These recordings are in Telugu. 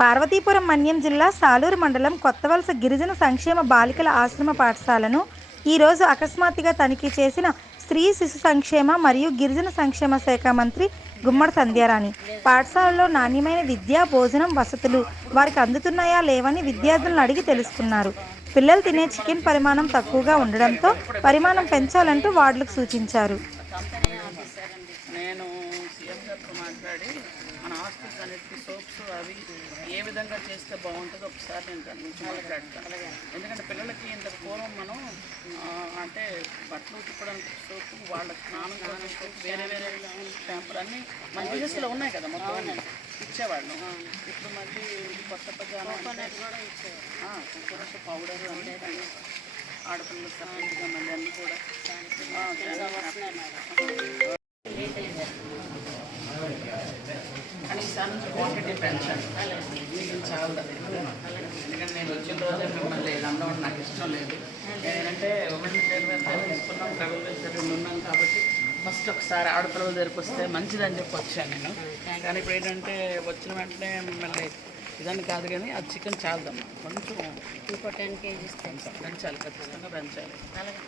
పార్వతీపురం మన్యం జిల్లా సాలూరు మండలం కొత్తవలస గిరిజన సంక్షేమ బాలికల ఆశ్రమ పాఠశాలను ఈరోజు అకస్మాత్తుగా తనిఖీ చేసిన స్త్రీ శిశు సంక్షేమ మరియు గిరిజన సంక్షేమ శాఖ మంత్రి గుమ్మడి సంధ్యారాణి. పాఠశాలలో నాణ్యమైన విద్య భోజనం వసతులు వారికి అందుతున్నాయా లేవని విద్యార్థులను అడిగి తెలుసుకున్నారు. పిల్లలు తినే చికెన్ పరిమాణం తక్కువగా ఉండడంతో పరిమాణం పెంచాలంటూ వార్డులకు సూచించారు. నేను మాట్లాడి మన హాస్పిటల్స్ అన్నిటికీ సోప్స్ అవి ఏ విధంగా చేస్తే బాగుంటుందో ఒకసారి నేను దాని గురించి మాట్లాడతాను. ఎందుకంటే పిల్లలకి ఇంతకు పూర్వం మనం అంటే బట్టలు తిప్పడానికి సోపు వాళ్ళ స్నానం కోసం సోప్ వేరే వేరే షాంపులు అన్నీ మన బిజినెస్లో ఉన్నాయి కదా మొత్తం ఇచ్చేవాళ్ళు. ఇప్పుడు మళ్ళీ కొత్త కొత్త పౌడర్ అన్నీ ఆడపిల్లలు సపరేట్గా మళ్ళీ అన్నీ కూడా చాలా కానీ నుంచి క్వాంటిటీ పెంచాలి మీకు చాలా. ఎందుకంటే నేను వచ్చిన రోజే మిమ్మల్ని లండన్ నాకు ఇష్టం లేదు. ఏంటంటే ఉమెన్ వెల్ఫేర్ తీసుకున్నాం ట్రబుల్ వెల్ఫేర్ ఉన్నాం కాబట్టి ఫస్ట్ ఒకసారి ఆడపిల్లల దగ్గరికి వస్తే మంచిదని చెప్పి వచ్చాను నేను. కానీ ఇప్పుడు ఏంటంటే వచ్చిన వెంటనే మిమ్మల్ని ఇదని కాదు కానీ అది చికెన్ చాలదమ్మా. కొంచెం ఇంకో టెన్ కేజీస్ పెంచాలి ఖచ్చితంగా పెంచాలి.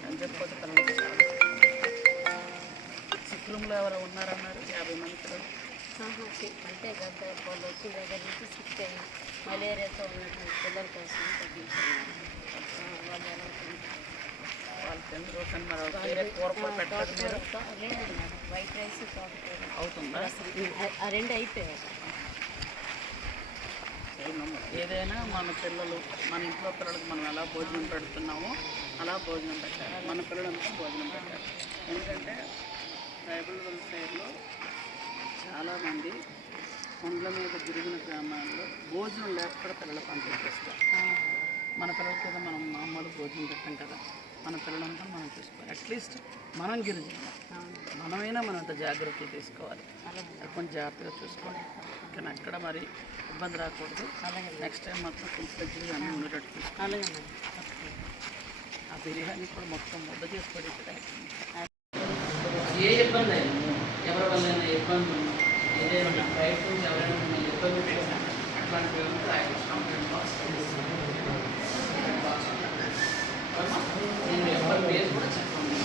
పెంచకపోతే సిక్ రూమ్లో ఎవరు ఉన్నారన్నారు? యాభై మంది పిల్లలు. అంటే గత వాళ్ళు వచ్చిన దగ్గర నుంచి సిక్స్ అయ్యి మలేరియాతో ఉన్నటువంటి పిల్లల కోసం తగ్గించారు వాళ్ళు ఎలా వైట్ రైస్ అవుతుందా ఆ- ఆ రెండు అయిపోయాయి ఏదైనా మన పిల్లలు మన ఇంట్లో పిల్లలకు మనం ఎలా భోజనం పెడుతున్నామో అలా భోజనం పెట్టాలి. మన పిల్లలంతా భోజనం పెట్టాలి. ఎందుకంటే ట్రైబల్ వెల్ఫేర్లో చాలామంది కొండల మీద గిరిగిన గ్రామాల్లో భోజనం లేకపోతే పిల్లలు పంపించేస్తారు మన పిల్లలకి కదా మనం మామూలు భోజనం పెట్టాం కదా. మన పిల్లలంతా మనం చూసుకోవాలి. అట్లీస్ట్ మనం గిరిజన మనమైనా మనం అంత జాగ్రత్తలు తీసుకోవాలి. కొంచెం జాగ్రత్తగా చూసుకోవాలి కానీ అక్కడ మరి ఇబ్బంది రాకూడదు. నెక్స్ట్ టైం మొత్తం ఫుల్ అన్నీ ఉండేటట్టు చూసుకోవాలి అలాగే ఆ బిర్యానీ కూడా మొత్తం ముద్ద చేసి పడేది ఏ ఇబ్బంది అయినా ఎవరి వల్ల ఇబ్బంది ఏదైనా బయట నుంచి ఎవరైనా మిమ్మల్ని ఇబ్బంది పెట్టినా అట్లాంటివి ఉంటే ఆయన కంప్లైంట్ బాక్స్ నేను ఎవరి పేరు కూడా చెప్పండి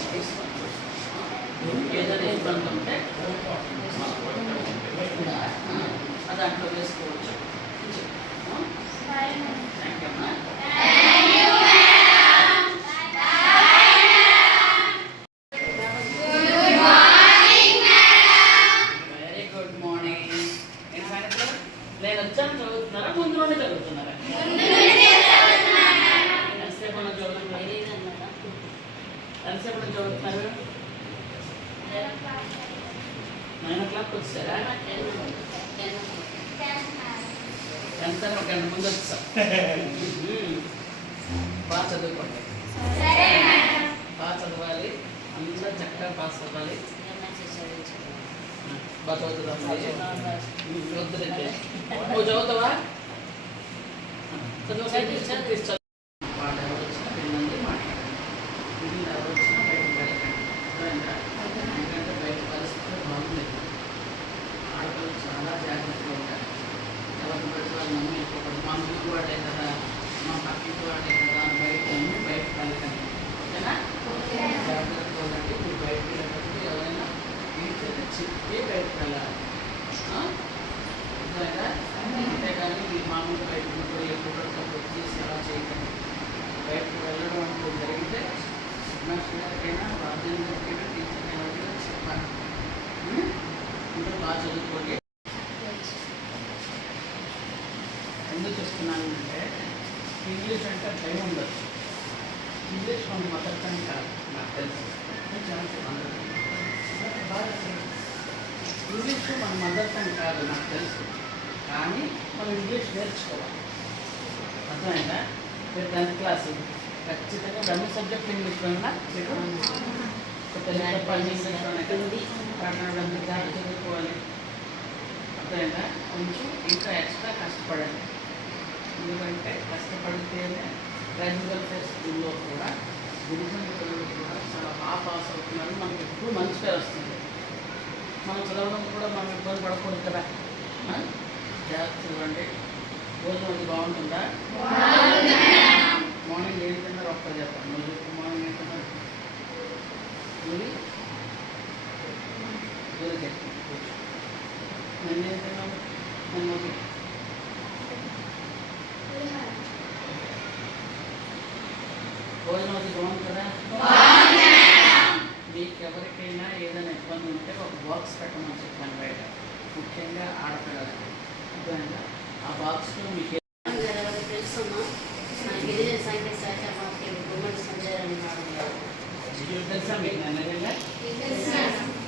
ఏదైనా ఇబ్బంది ఉంటే అది అట్లా వేసుకోవచ్చు ఎంతసేపు నుంచి చదువుతున్నారు నైన్ ఓ క్లాక్ వచ్చారా? ఎంత ఒక గంట ముందు వచ్చా. బాగా చదువుకోండి. బాగా చదవాలి. అందరూ చక్కగా పాస్ అవ్వాలి. బాగా చదువుతుందా వద్దులే నువ్వు చదువుతావా? చదువు చదివి చదివి చదువు వాళ్ళు ఎవరు వచ్చినా వెళ్ళండి మాట్లాడండి వీళ్ళు ఎవరు వచ్చినా బయటకు వెళ్ళకండి అర్థమైందా? ఎందుకంటే బయట పరిస్థితులు బాగుండేది ఆడపిల్లలు చాలా జాగ్రత్తగా ఉంటారు ఎవరిని పడితే వాళ్ళు నమ్మి వెళ్ళిపోకూడదు మా ముందు వాడే కదా మా పక్కింటి వాడే కదా అని బయట నమ్మి బయటకు వెళ్ళకండి ఓకేనా జాగ్రత్తగా ఉండండి మీరు బయటకు వెళ్ళేటప్పుడు ఎవరైనా ఇంటి చెప్పి బయటకు వెళ్ళాలి ఆ? అర్థమైందా అంతేగాని మీరు మామూలుగా బయట ఉన్నప్పుడు ఎప్పుడు సపోర్ట్ చేసి అలా చేయకండి బయటకు వెళ్ళడం అంటూ జరిగితే మాస్టర్ గారికైనా వాద్యం గారికైనా టీచర్ ఎవరికైనా చెప్పాలి ఉం? ఎందుకు చెప్తున్నాను అంటే ఇంగ్లీష్ అంటే భయం ఉండదు. ఇంగ్లీష్ మన మదర్ టంగ్ కాదు నాకు తెలుసు. ఇంగ్లీష్ మన మదర్ టంగ్ కాదు నాకు తెలుసు. కానీ మనం ఇంగ్లీష్ నేర్చుకోవాలి. అర్థమైందా? మీరు టెన్త్ క్లాస్. ఖచ్చితంగా రెండు సబ్జెక్ట్ ఇంగ్లీష్లో ఉన్నా తెలుగు ఇంగ్లీష్లోనే కదా దాన్ని చదువుకోవాలి అర్థమైనా కొంచెం ఇంకా ఎక్స్ట్రా కష్టపడండి. ఎందుకంటే కష్టపడితేనే రైతు వెల్ఫేర్ స్కూల్లో కూడా గిరిజన పిల్లలు కూడా చాలా బాగా పాస్ అవుతున్నారు మనకి ఎప్పుడు మంచి పేరు వస్తుంది. మనం చదవడం కూడా మనం ఇబ్బంది పడకూడదు కదా? జాగ్రత్త ఇవ్వండి భోజనం అది బాగుంటుందా మార్నింగ్ ఏం తిన్నారు ఒక్కరు చెప్పండి నువ్వు చెప్పు మార్నింగ్ ఏం తిన్నారు పూరి పూరి చెప్పు నేను ఏం తిన్నాను నేను మమ్మీ భోజనం బాగుంది కదా? మీకు ఎవరికైనా ఏదైనా ఇబ్బంది ఉంటే ఒక బాక్స్ పెట్టమని చెప్పాను బయట. ముఖ్యంగా ఆడపిల్లలకి. అర్థమైందా? ఆ బాక్స్లో మీకు మాకు తెలుసా? మీకు నన్ను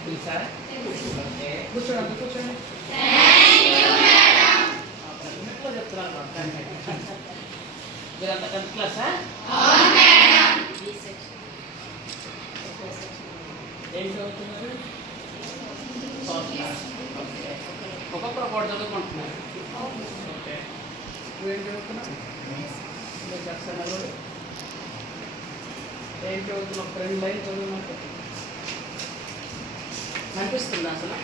తెలుసా? కూర్చోండి కూర్చోండి. చెప్తున్నారు మీరంతా టెన్త్ క్లాసా ఏం చదువుతున్నావు? చెప్తాను ఏం చదువుతున్నావు. ఒక రెండు లైన్ చదువున్నట్టు అనిపిస్తుంది అసలు.